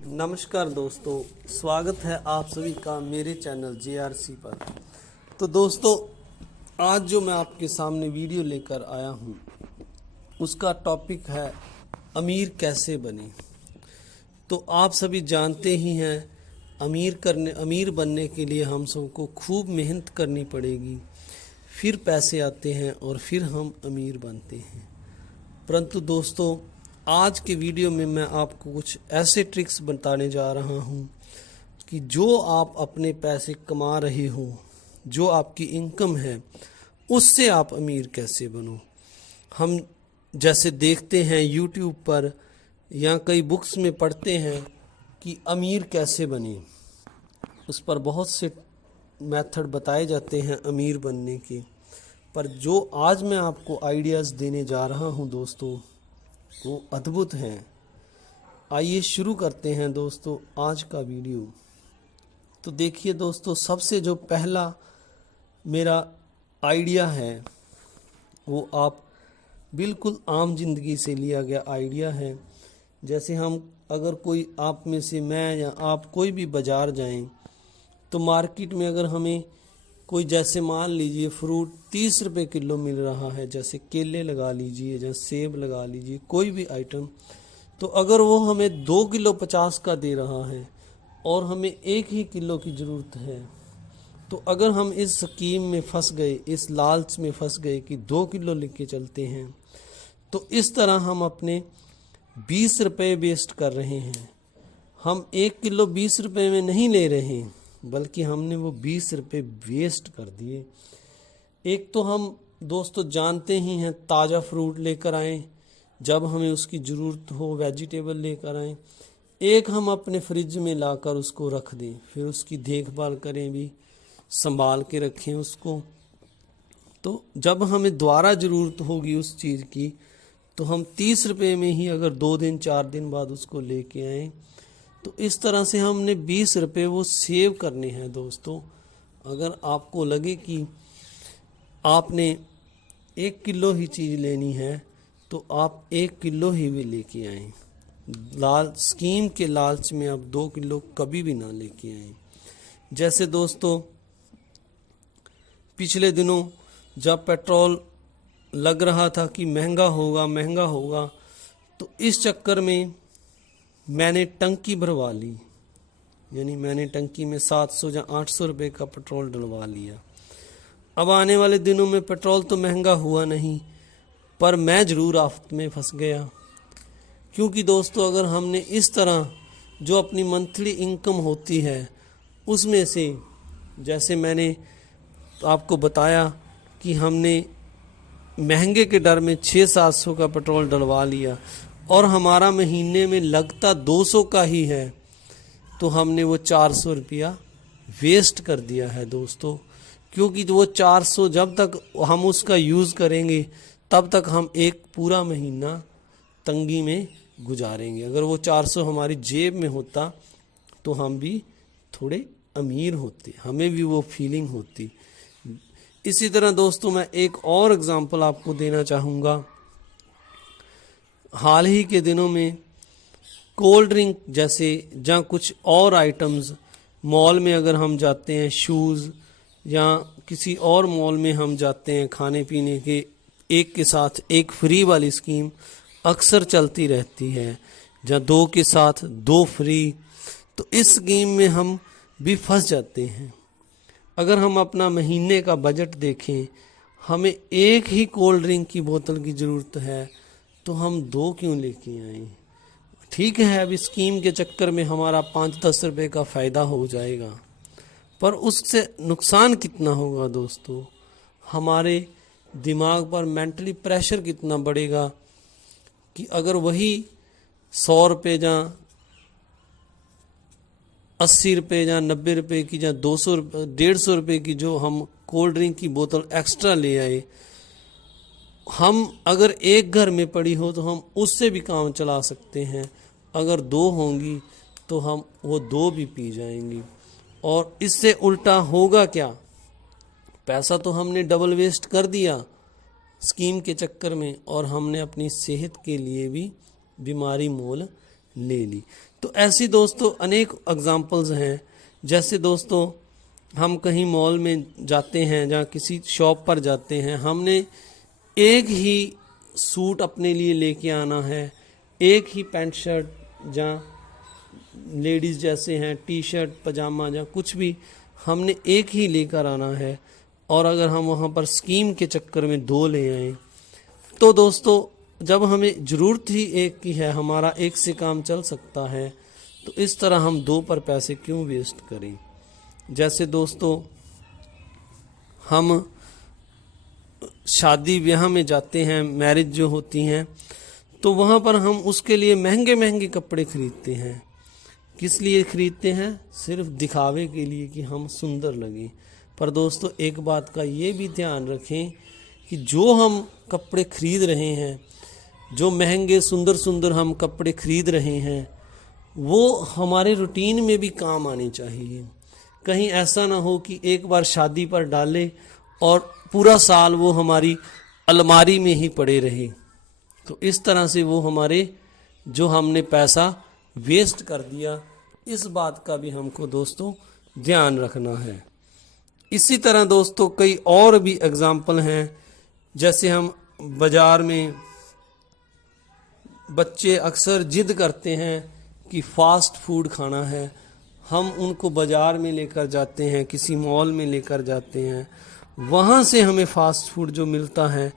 नमस्कार दोस्तों, स्वागत है आप सभी का मेरे चैनल JRC पर। तो दोस्तों, आज जो मैं आपके सामने वीडियो लेकर आया हूँ उसका टॉपिक है अमीर कैसे बने। तो आप सभी जानते ही हैं, अमीर बनने के लिए हम सबको खूब मेहनत करनी पड़ेगी, फिर पैसे आते हैं और फिर हम अमीर बनते हैं। परंतु दोस्तों, आज के वीडियो में मैं आपको कुछ ऐसे ट्रिक्स बताने जा रहा हूँ कि जो आप अपने पैसे कमा रहे हो, जो आपकी इनकम है, उससे आप अमीर कैसे बनो। हम जैसे देखते हैं यूट्यूब पर या कई बुक्स में पढ़ते हैं कि अमीर कैसे बने, उस पर बहुत से मेथड बताए जाते हैं अमीर बनने के। पर जो आज मैं आपको आइडियाज़ देने जा रहा हूँ दोस्तों, वो अद्भुत हैं। आइए शुरू करते हैं दोस्तों आज का वीडियो। तो देखिए दोस्तों, सबसे जो पहला मेरा आइडिया है वो आप बिल्कुल आम जिंदगी से लिया गया आइडिया है। जैसे हम अगर कोई आप में से मैं या आप कोई भी बाज़ार जाएं तो मार्केट में अगर हमें कोई, जैसे मान लीजिए फ्रूट 30 रुपये किलो मिल रहा है, जैसे केले लगा लीजिए या सेब लगा लीजिए, कोई भी आइटम, तो अगर वो हमें 2 किलो 50 का दे रहा है और हमें 1 ही किलो की ज़रूरत है, तो अगर हम इस स्कीम में फंस गए, इस लालच में फंस गए कि 2 किलो लेके चलते हैं, तो इस तरह हम अपने 20 रुपये वेस्ट कर रहे हैं। हम 1 किलो 20 रुपये में नहीं ले रहे हैं, बल्कि हमने वो 20 रुपये वेस्ट कर दिए। एक तो हम दोस्तों जानते ही हैं, ताज़ा फ्रूट लेकर आएँ जब हमें उसकी ज़रूरत हो, वेजिटेबल लेकर आएँ। एक हम अपने फ्रिज में लाकर उसको रख दें, फिर उसकी देखभाल करें भी, संभाल के रखें उसको। तो जब हमें दोबारा ज़रूरत होगी उस चीज़ की, तो हम 30 रुपये में ही अगर 2 दिन 4 दिन बाद उसको लेके आएँ, तो इस तरह से हमने 20 रुपये वो सेव करने हैं दोस्तों। अगर आपको लगे कि आपने 1 किलो ही चीज़ लेनी है, तो आप 1 किलो ही भी लेके आएँ। स्कीम के लालच में आप 2 किलो कभी भी ना लेके आएँ। जैसे दोस्तों, पिछले दिनों जब पेट्रोल लग रहा था कि महंगा होगा, तो इस चक्कर में मैंने टंकी भरवा ली, यानी मैंने टंकी में 700 या 800 रुपये का पेट्रोल डलवा लिया। अब आने वाले दिनों में पेट्रोल तो महंगा हुआ नहीं, पर मैं ज़रूर आफत में फंस गया। क्योंकि दोस्तों, अगर हमने इस तरह जो अपनी मंथली इनकम होती है उसमें से, जैसे मैंने आपको बताया कि हमने महंगे के डर में 600-700 का पेट्रोल डलवा लिया और हमारा महीने में लगता 200 का ही है, तो हमने वो 400 रुपया वेस्ट कर दिया है दोस्तों। क्योंकि वो 400 जब तक हम उसका यूज़ करेंगे तब तक हम एक पूरा महीना तंगी में गुजारेंगे। अगर वो 400 हमारी जेब में होता तो हम भी थोड़े अमीर होते, हमें भी वो फीलिंग होती। इसी तरह दोस्तों, मैं एक और एग्ज़ाम्पल आपको देना चाहूँगा। हाल ही के दिनों में कोल्ड ड्रिंक जैसे या कुछ और आइटम्स, मॉल में अगर हम जाते हैं, शूज़ या किसी और मॉल में हम जाते हैं खाने पीने के, एक के साथ एक फ्री वाली स्कीम अक्सर चलती रहती है, या 2 के साथ 2 फ्री। तो इस स्कीम में हम भी फंस जाते हैं। अगर हम अपना महीने का बजट देखें, हमें 1 ही कोल्ड ड्रिंक की बोतल की ज़रूरत है, तो हम 2 क्यों लेके आए। ठीक है, अब स्कीम के चक्कर में हमारा 5-10 रुपये का फ़ायदा हो जाएगा, पर उससे नुकसान कितना होगा दोस्तों। हमारे दिमाग पर मेंटली प्रेशर कितना बढ़ेगा कि अगर वही 100 रुपये या 80 रुपये या 90 रुपये की या 200 150 रुपये की जो हम कोल्ड ड्रिंक की बोतल एक्स्ट्रा ले आए, हम अगर एक घर में पड़ी हो तो हम उससे भी काम चला सकते हैं। अगर 2 होंगी तो हम वो 2 भी पी जाएंगी। और इससे उल्टा होगा क्या, पैसा तो हमने डबल वेस्ट कर दिया स्कीम के चक्कर में, और हमने अपनी सेहत के लिए भी बीमारी मोल ले ली। तो ऐसी दोस्तों अनेक एग्जाम्पल्स हैं। जैसे दोस्तों हम कहीं मॉल में जाते हैं, जहाँ किसी शॉप पर जाते हैं, हमने एक ही सूट अपने लिए लेके आना है, एक ही पैंट शर्ट, जहाँ लेडीज़ जैसे हैं टी शर्ट पजामा, जहाँ कुछ भी हमने एक ही लेकर आना है। और अगर हम वहाँ पर स्कीम के चक्कर में 2 ले आए तो दोस्तों जब हमें ज़रूरत ही एक की है, हमारा एक से काम चल सकता है, तो इस तरह हम 2 पर पैसे क्यों वेस्ट करें। जैसे दोस्तों हम शादी ब्याह में जाते हैं, मैरिज जो होती हैं, तो वहाँ पर हम उसके लिए महंगे महंगे कपड़े खरीदते हैं। किस लिए खरीदते हैं? सिर्फ दिखावे के लिए कि हम सुंदर लगें। पर दोस्तों एक बात का ये भी ध्यान रखें कि जो हम कपड़े खरीद रहे हैं, जो महंगे सुंदर सुंदर हम कपड़े खरीद रहे हैं, वो हमारे रूटीन में भी काम आने चाहिए। कहीं ऐसा ना हो कि एक बार शादी पर डाले और पूरा साल वो हमारी अलमारी में ही पड़े रहे। तो इस तरह से वो हमारे जो हमने पैसा वेस्ट कर दिया, इस बात का भी हमको दोस्तों ध्यान रखना है। इसी तरह दोस्तों कई और भी एग्जाम्पल हैं। जैसे हम बाज़ार में बच्चे अक्सर जिद करते हैं कि फ़ास्ट फूड खाना है, हम उनको बाज़ार में लेकर जाते हैं, किसी मॉल में लेकर जाते हैं, वहाँ से हमें फ़ास्ट फूड जो मिलता है,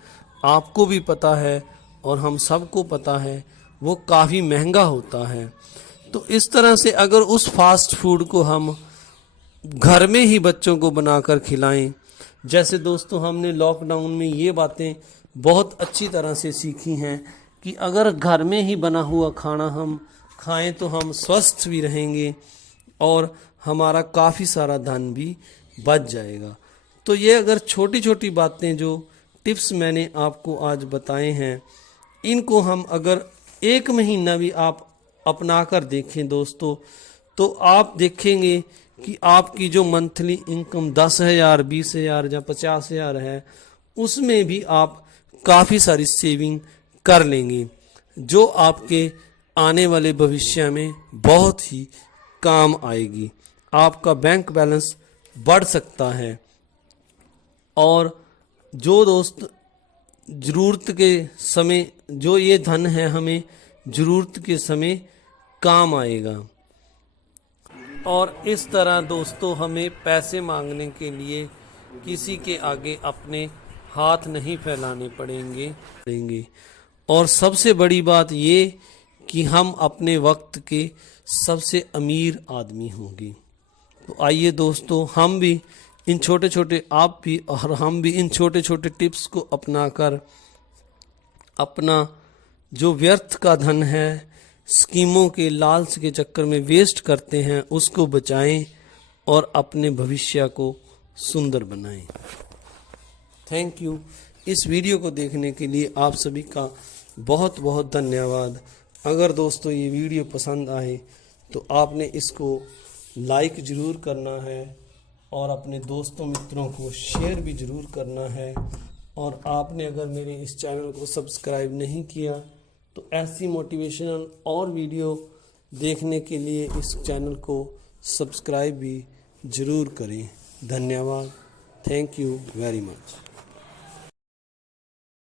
आपको भी पता है और हम सबको पता है, वो काफ़ी महंगा होता है। तो इस तरह से अगर उस फास्ट फूड को हम घर में ही बच्चों को बनाकर खिलाएं, जैसे दोस्तों हमने लॉकडाउन में ये बातें बहुत अच्छी तरह से सीखी हैं कि अगर घर में ही बना हुआ खाना हम खाएं तो हम स्वस्थ भी रहेंगे और हमारा काफ़ी सारा धन भी बच जाएगा। तो ये अगर छोटी छोटी बातें जो टिप्स मैंने आपको आज बताए हैं, इनको हम अगर 1 महीना भी आप अपना कर देखें दोस्तों, तो आप देखेंगे कि आपकी जो मंथली इनकम 10,000, 20,000 या 50,000 है, उसमें भी आप काफ़ी सारी सेविंग कर लेंगे, जो आपके आने वाले भविष्य में बहुत ही काम आएगी। आपका बैंक बैलेंस बढ़ सकता है और जो दोस्त ज़रूरत के समय, जो ये धन है हमें ज़रूरत के समय काम आएगा। और इस तरह दोस्तों हमें पैसे मांगने के लिए किसी के आगे अपने हाथ नहीं फैलाने पड़ेंगे। और सबसे बड़ी बात ये कि हम अपने वक्त के सबसे अमीर आदमी होंगे। तो आइए दोस्तों हम भी इन छोटे छोटे, आप भी और हम भी इन छोटे छोटे टिप्स को अपनाकर अपना जो व्यर्थ का धन है, स्कीमों के लालच के चक्कर में वेस्ट करते हैं, उसको बचाएं और अपने भविष्य को सुंदर बनाएं। Thank you. इस वीडियो को देखने के लिए आप सभी का बहुत बहुत धन्यवाद। अगर दोस्तों ये वीडियो पसंद आए तो आपने इसको लाइक ज़रूर करना है और अपने दोस्तों मित्रों को शेयर भी ज़रूर करना है। और आपने अगर मेरे इस चैनल को सब्सक्राइब नहीं किया तो ऐसी मोटिवेशनल और वीडियो देखने के लिए इस चैनल को सब्सक्राइब भी ज़रूर करें। धन्यवाद। Thank you very much.